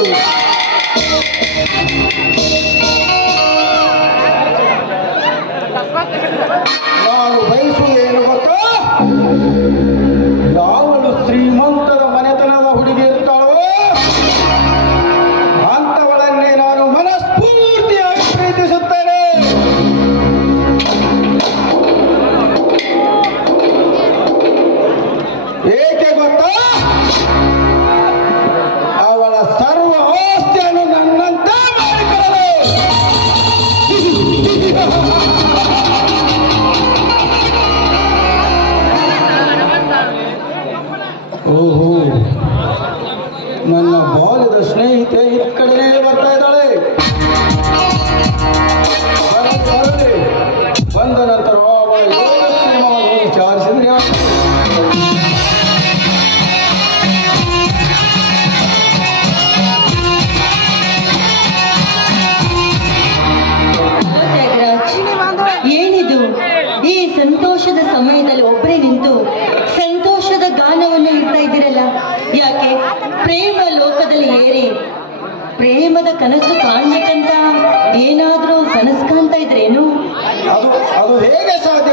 Oh. ಪ್ರೇಮದ ಕನಸು ಕಾಣ್ಬೇಕಂತ ಏನಾದ್ರೂ ಕನಸು ಕಾಣ್ತಾ ಇದ್ರೇನು? ಅದು ಅದು ಹೇಗೆ ಸಾಧ್ಯ?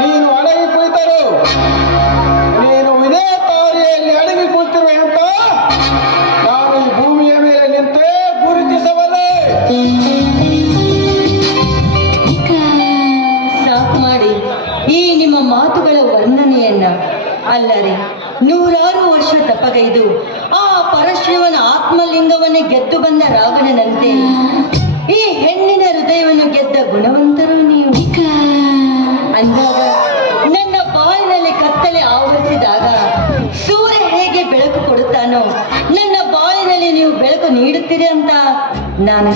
ನೀನು ಅಡಗಿ ಕುಳಿತರು. ನೀನು ಇದೇ ತಾರಿಯಲ್ಲಿ ಅಡಗಿ ಕುಳಿತಿರುವೆ ಅಂತ ನಾನು ಈ ಭೂಮಿಯ ಮೇಲೆ ನಿಂತೇ ಗುರುತಿಸಬಲ್ಲೆ. ಸಾಕು ಮಾಡಿ. ಈ ನಿಮ್ಮ ಮಾತುಗಳ ವರ್ಣನೆಯನ್ನ ಅಲ್ಲರೆ, ನೂರಾರು ವರ್ಷ ತಪಗೈದು, ಆ ಪರಶಿವನ ಆತ್ಮಲಿಂಗವನ್ನೇ ಗೆದ್ದು ಬಂದ ರಾವಣನಂತೆ, ಈ ಹೆಣ್ಣಿನ ಹೃದಯವನ್ನು ಗೆದ್ದ ಗುಣವಂತರು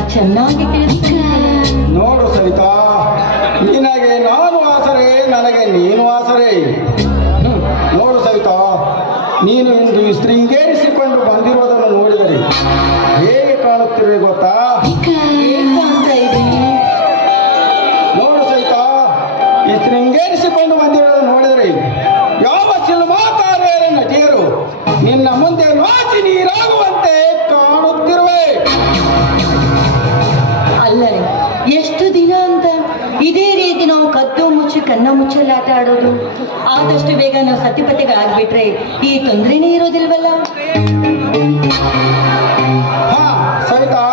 ಚೆನ್ನಾಗಿ ತಿಳಿದುಕೊಂಡಿದ್ದೇನೆ ಆಟ ಆಡೋದು. ಆದಷ್ಟು ಬೇಗ ನಾವು ಸತಿಪತಿಗಳಾಗ್ಬಿಟ್ರೆ ಈ ತೊಂದರೆನೇ ಇರೋದಿಲ್ವಲ್ಲ? ಹಾ ಸರಿತಾ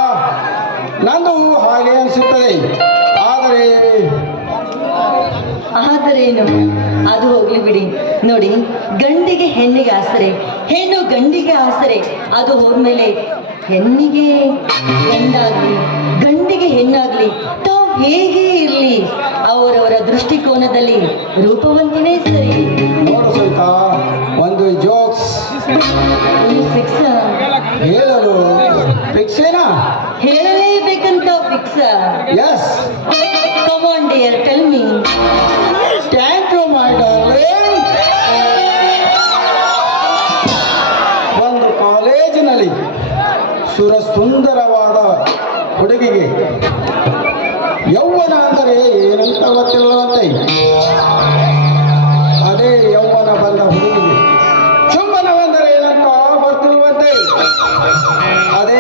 ನಂದು ಹಾಗೆ ಅನಿಸುತ್ತದೆ. ಆದರೆ ಆದರೇನು? ಅದು ಹೋಗ್ಲಿ ಬಿಡಿ. ನೋಡಿ ಗಂಡಿಗೆ ಹೆಣ್ಣಿಗೆ ಆಸರೆ. ಹೆಣ್ಣು ಗಂಡಿಗೆ ಆಸರೆ. ಅದು ಹೋದ್ಮೇಲೆ ಹೆಣ್ಣಿಗೆ ಭಿಕ್ಷೆನಾ ಹೇಳಲೇಬೇಕಂತ fix yes on dear tell me thank you my darling ಒಂದು ಕಾಲೇಜಿನಲ್ಲಿ ಸುರ ಸುಂದರವಾದ ಹುಡುಗಿಗೆ ಯೌವನ ಅಂದರೆ ಏನಂತ ಗೊತ್ತಿಲ್ಲವಂತೆ. ಅದೇ ಯೌವನ ಬಂದ ಹುಡುಗಿಗೆ. ಚುಂಬನವೆಂದರೆ ಏನಂತ ಗೊತ್ತಿಲ್ಲವಂತೆ. ಅದೇ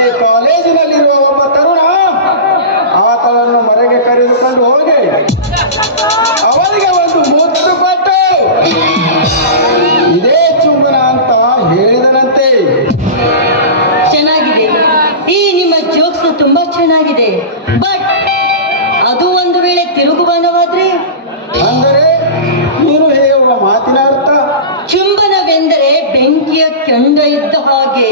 ಕಾಲೇಜಿನಲ್ಲಿರುವ ಒಬ್ಬ ತರುಣ ಆತನನ್ನು ಮನೆಗೆ ಕರೆದುಕೊಂಡು ಹೋಗಿ ಅವನಿಗೆ ಒಂದು ಮುತ್ತು ಕೊಟ್ಟು ಇದೇ ಚುಂಬನ ಅಂತ ಹೇಳಿದನಂತೆ. ಚೆನ್ನಾಗಿದೆ. ಈ ನಿಮ್ಮ ಜೋಕ್ಸ್ ತುಂಬಾ ಚೆನ್ನಾಗಿದೆ. ಬಟ್ ಅದು ಒಂದು ವೇಳೆ ತಿರುಗುಬಾನವಾದ್ರೆ? ಅಂದರೆ ನೀನು ಹೇಳುವ ಮಾತಿನ ಅರ್ಥ? ಚುಂಬನವೆಂದರೆ ಬೆಂಕಿಯ ಕೆಂಡ ಇದ್ದ ಹಾಗೆ.